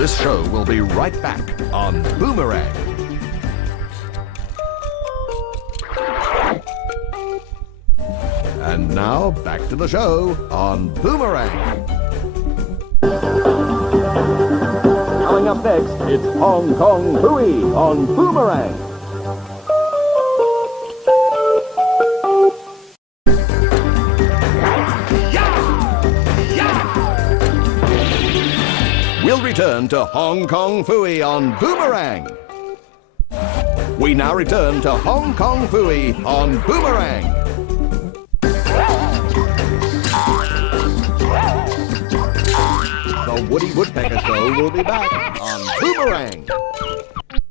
This show will be right back on Boomerang. And now, back to the show on Boomerang. Coming up next, it's Hong Kong Phooey on Boomerang. We'll return to Hong Kong Phooey on Boomerang. We now return to Hong Kong Phooey on Boomerang. The Woody Woodpecker Show will be back on Boomerang.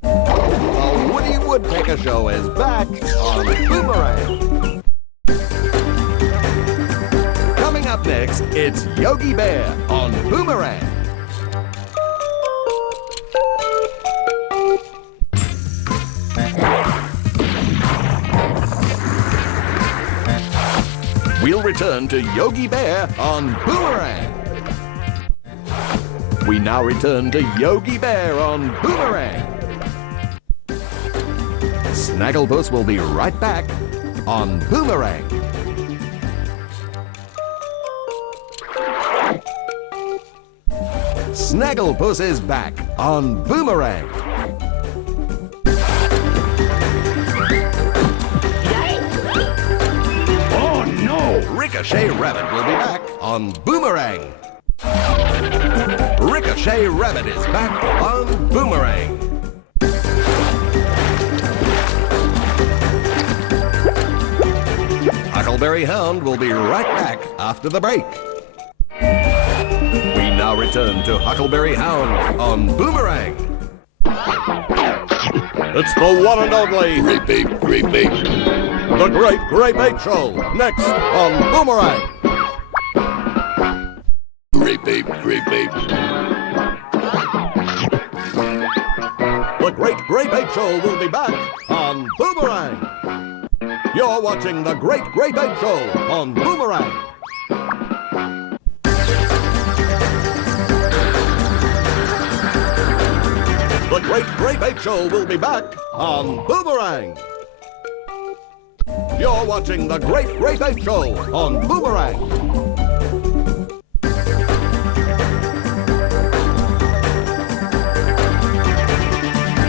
The Woody Woodpecker Show is back on Boomerang. Coming up next, it's Yogi Bear on Boomerang. We'll return to Yogi Bear on Boomerang. We now return to Yogi Bear on Boomerang. Snagglepuss will be right back on Boomerang. Snagglepuss is back on Boomerang. Oh no! Ricochet Rabbit will be back on Boomerang. Ricochet Rabbit is back on Boomerang. Huckleberry Hound will be right back after the break. We now return to Huckleberry Hound on Boomerang. It's the one and only Grape Ape, Grape Ape. The Great Grape Show, next on Boomerang. Grape Ape, Grape Ape. The Great Grape Show will be back on Boomerang. You're watching The Great Grape Show on Boomerang. The Great Grape Show will be back on Boomerang. You're watching The Great Grape Show on Boomerang.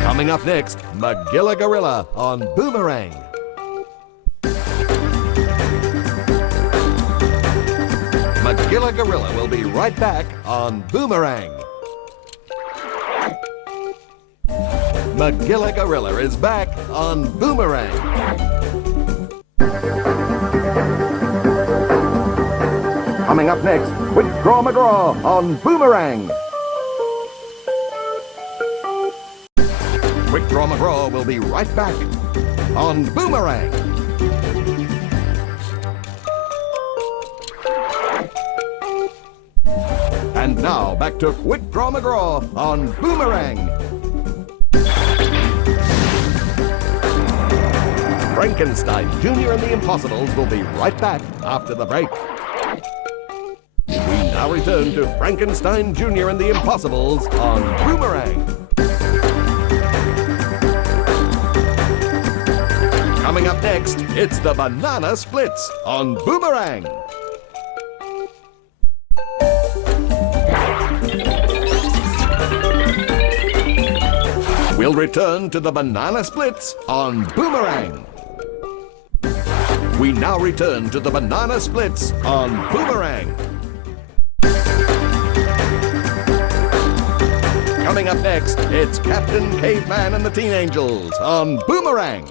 Coming up next, Magilla Gorilla on Boomerang. Magilla Gorilla will be right back on Boomerang. Magilla Gorilla is back on Boomerang. Coming up next, Quick-Draw McGraw on Boomerang. Quick-Draw McGraw will be right back on Boomerang. And now, back to Quick-Draw McGraw on Boomerang. Frankenstein Jr. and the Impossibles will be right back after the break. We now return to Frankenstein Jr. and the Impossibles on Boomerang. Coming up next, it's the Banana Splits on Boomerang. We'll return to the Banana Splits on Boomerang. We now return to the Banana Splits on Boomerang. Coming up next, it's Captain Caveman and the Teen Angels on Boomerang.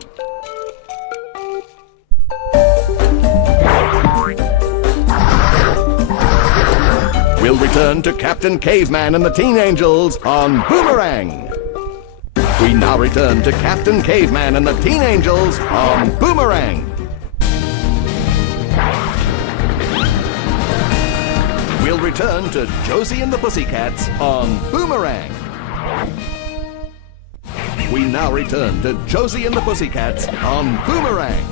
We'll return to Captain Caveman and the Teen Angels on Boomerang. We now return to Captain Caveman and the Teen Angels on Boomerang. We'll return to Josie and the Pussycats on Boomerang. We now return to Josie and the Pussycats on Boomerang.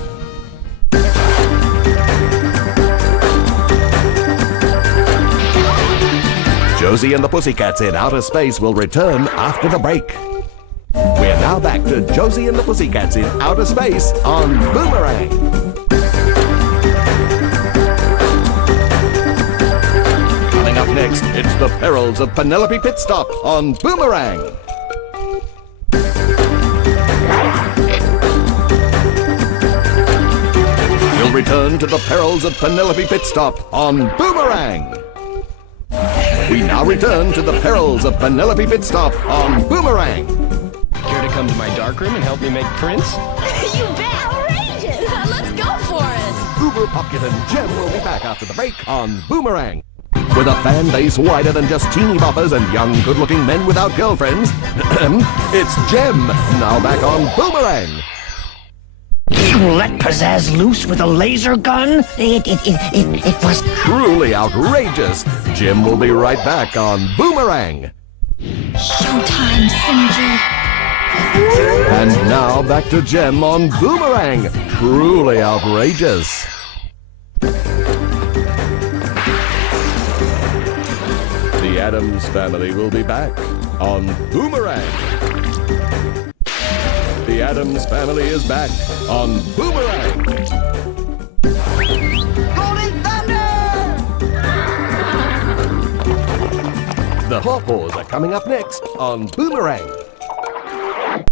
Josie and the Pussycats in Outer Space will return after the break. We're now back to Josie and the Pussycats in Outer Space on Boomerang. Coming up next, it's the perils of Penelope Pitstop on Boomerang. We'll return to the perils of Penelope Pitstop on Boomerang. We now return to the perils of Penelope Pitstop on Boomerang. Care to come to my darkroom and help me make prints? You bet! Outrageous! Let's go for it! Uber Pocket and Jem will be back after the break on Boomerang. With a fan base wider than just teeny boppers and young, good-looking men without girlfriends, it's Jem, now back on Boomerang. You let Pizzazz loose with a laser gun? It was... Truly outrageous. Jem will be right back on Boomerang. Showtime, Synergy! And now back to Jem on Boomerang. Truly outrageous. The Addams Family will be back on Boomerang. The Addams Family is back on Boomerang. Golden Thunder! The Haw-Paws are coming up next on Boomerang.